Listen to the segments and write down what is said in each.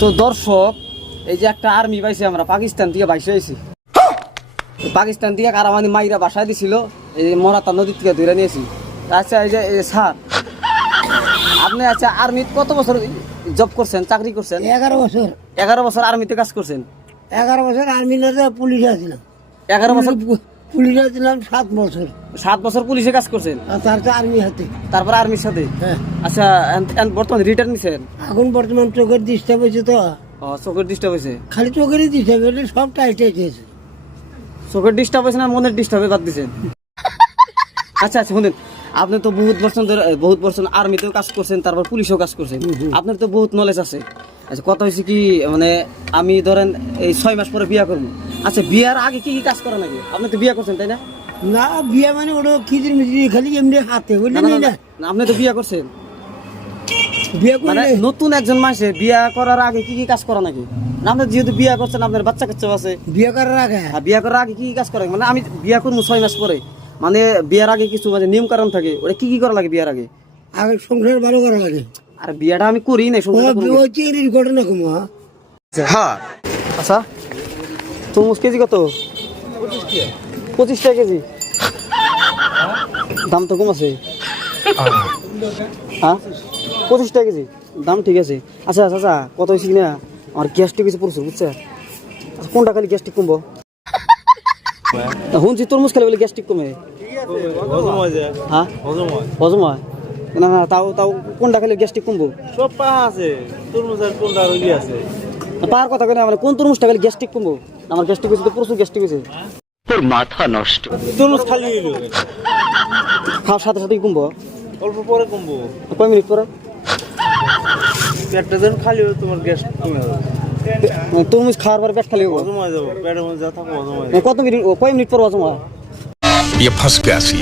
তো দর্শক এই যে একটা আর্মি পাইছি আমরা পাকিস্তান থেকে বাইসে আইছি। পাকিস্তান থেকে কারামানি মাইরা বাসায় দিছিল এই মরাতা নদী থেকে ধরে নিয়েছি। আচ্ছা এই যে স্যার আপনি আচ্ছা আর্মিতে কত বছর জব করছেন চাকরি করছেন? এগারো বছর। এগারো বছর আর্মিতে কাজ করছেন? এগারো বছর আর্মি পুলিশে আছিলাম এগারো বছর পুলিশে ছিলাম সাত বছর। সাত বছর পুলিশে কাজ করছেন? আর তার তো আর্মি হাতে। তারপর আর্মির সাথে? হ্যাঁ। আচ্ছা বর্তমানে রিটার্ন নিছেন? এখন বর্তমান চোখের ডিস্টার্ব হয়েছে তো। চোখের ডিস্টার্ব হয়েছে? খালি চোখেরই ডিস্টার্ব হয়েছে সব টাইট হয়েছে চোখের ডিস্টার্ব হয়েছে না মনের ডিস্টার্বে বাদ দিছেন? আচ্ছা আচ্ছা শুনেন আপনি তো বহুত বছর ধরে বহুত বছর আর্মিতেও কাজ করছেন তারপর পুলিশেও কাজ করছেন। আপনার তো বহুত নলেজ আছে। আচ্ছা কথা হয়েছে কি মানে আমি ধরেন এই ছয় মাস পরে বিয়া করব। আচ্ছা বিয়ার আগে কি কি কাজ করা নাকি আপনি তো বিয়া করছেন তাই না? না বিয়ে মানে ওটা খিচির মিচিরি খালি এমনি হাতে বুঝলেন না, না, না না, আপনি তো বিয়া করছেন। বিয়ে মানে নতুন একজন মানুষের বিয়া করার আগে কি কি কাজ করা নাকি না, আপনি যেহেতু বিয়া করছেন আপনার বাচ্চা কাচ্চা আছে। বিয়ে করার আগে? আর বিয়া করার আগে কি কি কাজ করে মানে আমি বিয়া করব ছয় মাস পরে। মানে বিয়ার আগে কিছু মানে নিয়ম কারণ থাকে ওটা কি কি করা লাগে বিয়ার আগে? আগে সংসার ভালো করা লাগে। আর বিয়াটা আমি করি করব। ওই ঘটনা কমা আচ্ছা। তরমুজ কেজি কত? পঁচিশ টাকা কেজি। দাম তো কম আছে। হ্যাঁ পঁচিশ টাকা কেজি। দাম ঠিক আছে। আচ্ছা আচ্ছা আচ্ছা কত হয়েছে কিনা? আমার গ্যাস্ট্রিক হয়েছে প্রচুর বুঝছে? আচ্ছা, কোনটা খালি গ্যাস্ট্রিক কমবো? শুনছি তরমুজ খেলে বলে গ্যাস্ট্রিক কমে। হ্যাঁ? হজম হয় না না তাও তাও কোনটা খেলে গ্যাস্ট্রিক কমবো? সব পাহা আছে। তরমুজ আর কোনটা আছে? পার কথা কেন মানে কোন তরমুজটা খেলে গ্যাস্ট্রিক কমবো আমার গ্যাস্ট্রিক হয়েছে তো প্রচুর গ্যাস্ট্রিক হয়েছে তরমুজ খালি হইলো খাওয়ার সাথে সাথেই কমবো অল্প পরে কমবো কয় মিনিট পরে পেটটা যেন খালি হবে তোমার গ্যাস কমে যাবে মানে তরমুজ খাওয়ার পরে পেট খালি হবো হজম হয়ে যাবে পেটের মধ্যে যা থাকো হজম হয়ে মানে কত মিনিট ও, কয় মিনিট পর হজম হয় ये फंस गया सी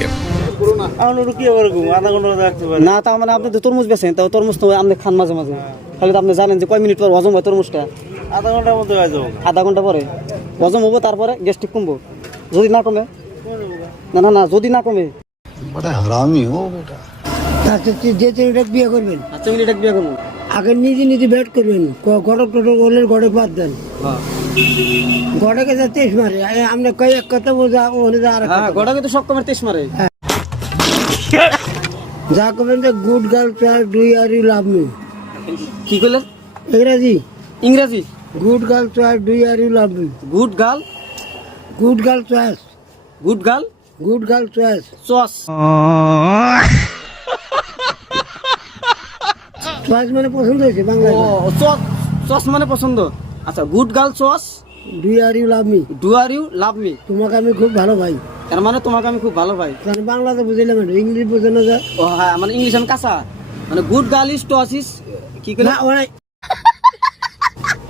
না তার মানে আপনি তো তরমুজ বেছেন তাও তরমুজ তো আপনি খান মাঝে মাঝে। খালি তো আপনি জানেন যে কয় মিনিট পর হজম হয় তরমুজটা? আধা ঘণ্টার মধ্যে আধা ঘণ্টা পরে। হজম হব তারপরে গ্যাস্ট্রিক কমবো। যদি না কমে? না না না যদি না কমে। করবেন। আচ্ছা, নিজে নিজে করবেন। গড়ে বাদ দেন। হ্যাঁ। গড়াকে যা তেইশ মারে। আমরা কয়েক কথা বোঝা যা আর হ্যাঁ, তো সব কমার তেইশ মারে। হ্যাঁ। যা করবেন যে good girl try do are you love me কি করলেন ইংরাজি। ইংরাজি? Good girl try do are you love me good girl good girl choice good girl good girl choice chose choice মানে পছন্দ হয়েছে চস চস মানে পছন্দ। আচ্ছা good girl chose do are you love me do are you love me তোমাকে আমি খুব ভালো ভাই এর মানে তোমাকে আমি খুব ভালো পাই মানে বাংলাতে বুঝলাম না ইংলিশ বোঝানো যায়। ও হ্যাঁ মানে ইংলিশ আমি কাঁচা। মানে good girl is toss is কি করে না ওরাই।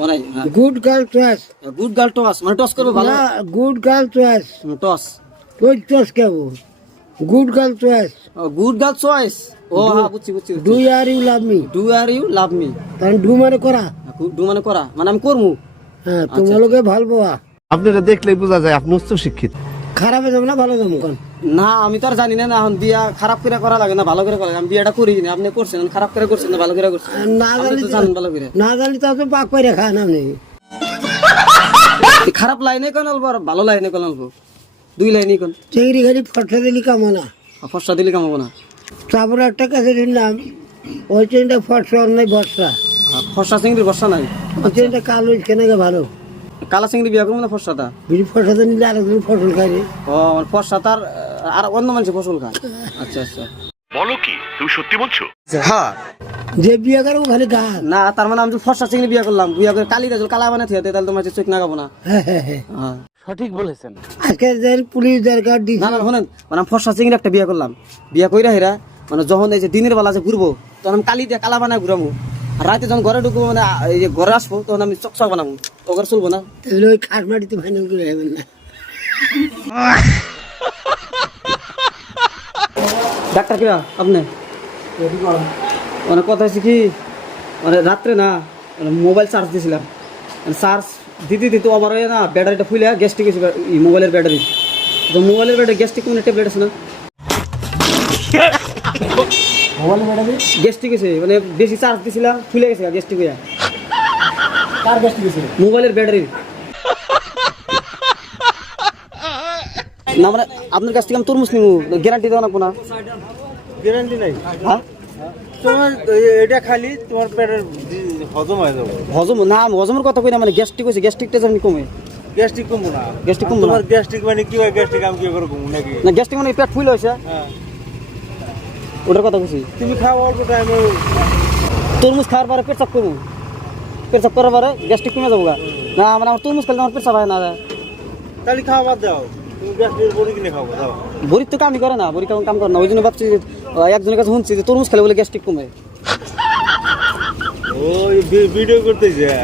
ওরাই হ্যাঁ। Good girl choice good girl toss মানে টস করবে ভালো। না গুড গার্ল চয়েস টস ওই choice কেবো good girl choice good girl choice ও হ্যাঁ বুঝছি বুঝছি do are you love me do are you love me কারণ ডু মানে করা? ডু মানে করা। মানে আমি করব। হ্যাঁ তোমালোকে ভালো পাওয়া আপনারা দেখলেই বোঝা যায় আপনি উচ্চ শিক্ষিত খারাপে যাব না ভালো যাব কোন? না আমি তো আর জানি না না এখন বিয়া খারাপ করে করা লাগে না ভালো করে করা আমি বিয়াটা করি না আপনি করছেন খারাপ করে করছেন না ভালো করে করছেন। না আপনি জানি তো জানেন ভালো করে। না জানি তা তো পাক পাইরে খায় না আপনি খারাপ লাইনে কোন অল্প আর ভালো লাইনে কোন অল্প? দুই লাইনই কোন? চিংড়ি খালি ফটকা দিলি কামো না। ফর্সা দিলে কামাবো না। তারপরে একটা কাছে নাম ওই চিংড়িটা আর নাই বর্ষা। ফর্সা চিংড়ির বর্ষা নাই? ওই চিংড়িটা কালো কেনে ভালো। কালা চিংড়ি বিয়া করব না বিড়ি নিলে আরেকজন ফসল খাই রে। ও আমার আর অন্য মানুষের ফসল খায়। আচ্ছা আচ্ছা। যে বিয়ে করে খালি গাছ না তার মানে আমি তো ফর্সা চিংড়ি বিয়া করলাম বিয়া করে কালি গাছ কালা বানা থেকে তাহলে তোমার চোখ না খাব না। হ্যাঁ হ্যাঁ হ্যাঁ। হ্যাঁ। আজকে যেন পুলিশ দরকার দিছে না না শোনেন মানে ফর্সা চিংড়ি একটা বিয়া করলাম। বিয়া কইরা হেরা মানে যখন এই যে দিনের বেলা যে ঘুরবো তখন আমি কালি দিয়ে কালা বানায় ঘুরাবো। রাতে যখন ঘরে ঢুকবো মানে এই যে ঘরে আসব তখন আমি চকচক বানাবো। তো ঘরে চলবো না তাহলে ওই খাট মাটিতে ফাইনাল করে যাবেন না। ডাক্তার কিরা আপনি? মানে কথা হচ্ছে কি মানে রাত্রে না মানে মোবাইল চার্জ দিয়েছিলাম। মানে চার্জ দিতে দিতে আবার ওই না ব্যাটারিটা ফুলে গ্যাস্ট্রিক এসে মোবাইলের ব্যাটারি। তো মোবাইলের ব্যাটারি গ্যাস্ট্রিক মানে ট্যাবলেট আছে না? মোবাইলের ব্যাটারি গ্যাস্ট্রিক এসে মানে বেশি চার্জ দিয়েছিলাম ফুলে গেছে গ্যাস্ট্রিক হইয়া কার গ্যাস্ট্রিক হয়েছে মোবাইলের ব্যাটারি না মানে আপনার কাছ থেকে আমি তরমুজ নিবো গ্যারান্টি দেওয়া না। গ্যারান্টি নাই? হ্যাঁ? তোমার এটা খালি তোমার পেটের হজম হয়ে যাবে। হজম না হজমের কথা কই না মানে গ্যাস্ট্রিক হয়েছে গ্যাস্ট্রিকটা যেমন কমে। গ্যাস্ট্রিক কমবো না। Gastric কমবো না? গ্যাস্ট্রিক মানে কি হয় গ্যাস্ট্রিক আমি কি করে কমবো নাকি? না গ্যাস্ট্রিক মানে পেট ফুল হয়েছে হ্যাঁ। ওটার কথা বলছি তুমি খাও অল্প টাইমে তরমুজ খাওয়ার পরে পেট চাপ করব পেট চাপ করার পরে গ্যাস্ট্রিক কমে যাব গা। না মানে আমার তরমুজ খেলে আমার পেট চাপ হয় না। তাহলে খাওয়া বাদ দাও। বড়ির তো কামই করে না বড়ি কাম কাম করে না। ওই জন্য ভাবছি একজনের কাছে শুনছি যে তরমুজ খেলে বলে গ্যাস্ট্রিক কমে। ওই ভিডিও করতে যা